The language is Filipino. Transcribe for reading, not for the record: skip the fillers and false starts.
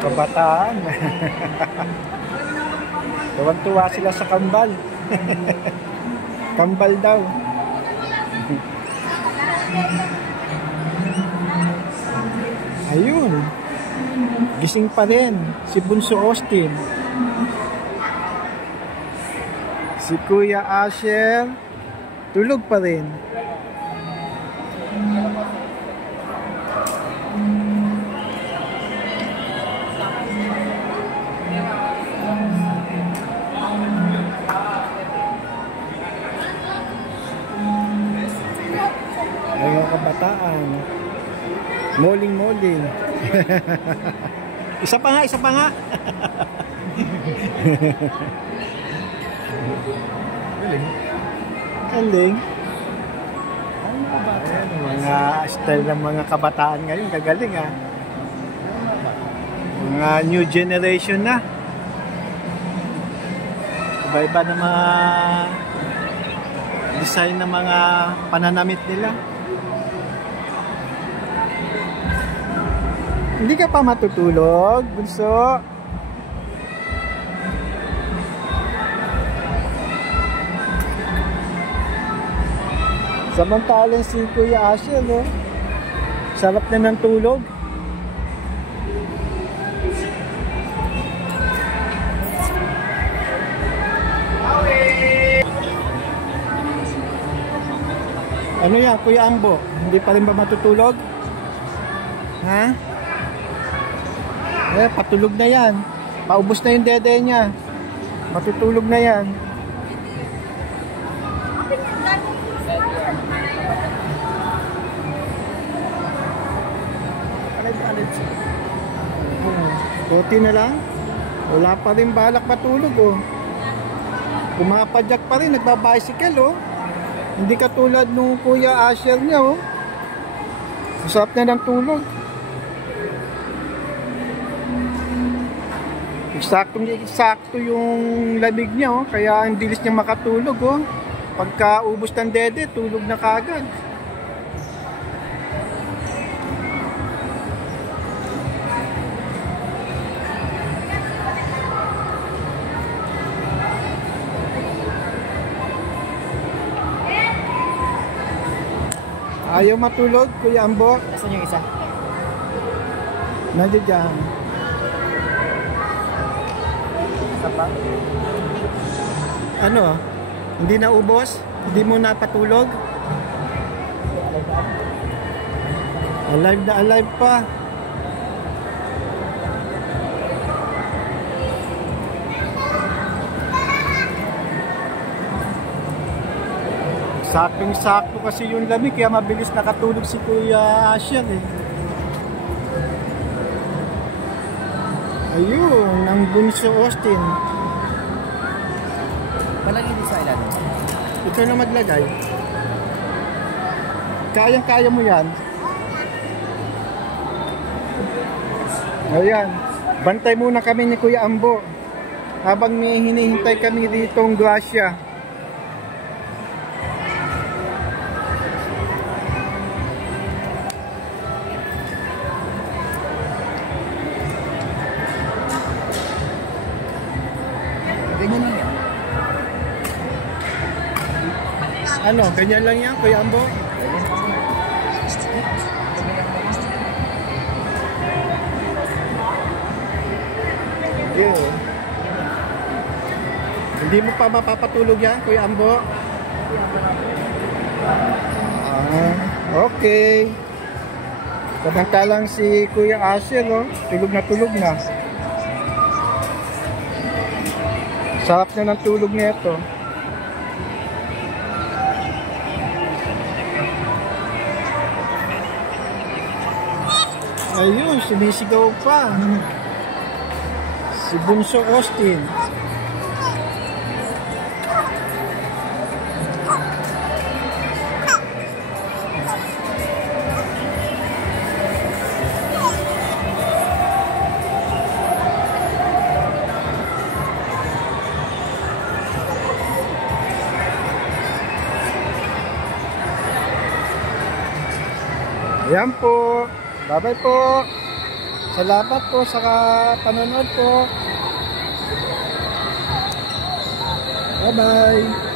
Kabataan. Tuwang-tuwa sila sa kambal. Kambal daw. Ayun. Gising pa rin si Bunso Austin. Si Kuya Asher tulog pa rin. Ayun kabataan. Moling-moling. Isa pa nga, isa pa nga. Galing. Galing. Mga style ng mga kabataan ngayon, kagaling ah. Mga new generation na. Iba-iba na mga design ng mga pananamit nila. Hindi ka pa matutulog, Bunso? Samantalang si Kuya Asher, no? Sarap na ng tulog. Ano yan, Kuya Ambo? Hindi pa rin ba matutulog? Ha? Eh, patulog na yan. Paubos na yung dede niya. Matutulog na yan. Buti na lang. Wala pa rin balak matulog, oh. Pumapadyak pa rin, nagbabicycle, oh. Hindi katulad nung Kuya Asher niya, oh. Masarap na ng tulog. Eksakto yung lamig niya, oh. Kaya ang bilis niya makatulog, oh. Pagka ubos ng dede, tulog na kagad. Ayaw matulog, Kuya Ambo? Nasaan yung isa? Nandiyan dyan. Isa pa? Ano? Hindi na ubos? Hindi mo napatulog? Alive na alive pa. Saktong-sakto kasi yung lamig, kaya mabilis nakatulog si Kuya Asher, eh. Ayun, ang Bunso Austin. Palagi din sa ilalim. Ito na maglagay. Kayang-kaya mo yan. Ayan. Bantay muna kami ni Kuya Ambo habang may hinihintay kami ditong grasya. Ganyan lang yan. Ano, ganyan lang yan, Kuya Ambo? Hindi mo pa mapapatulog yan, Kuya Ambo? Okay. Samantalang si Kuya Asher, oh, tulog na. Sarap na ng tulog nito. Ayun, sumisigaw pa. Si Bunso Austin. Ayan po. Bye-bye po. Salamat po sa panonood po. Bye-bye.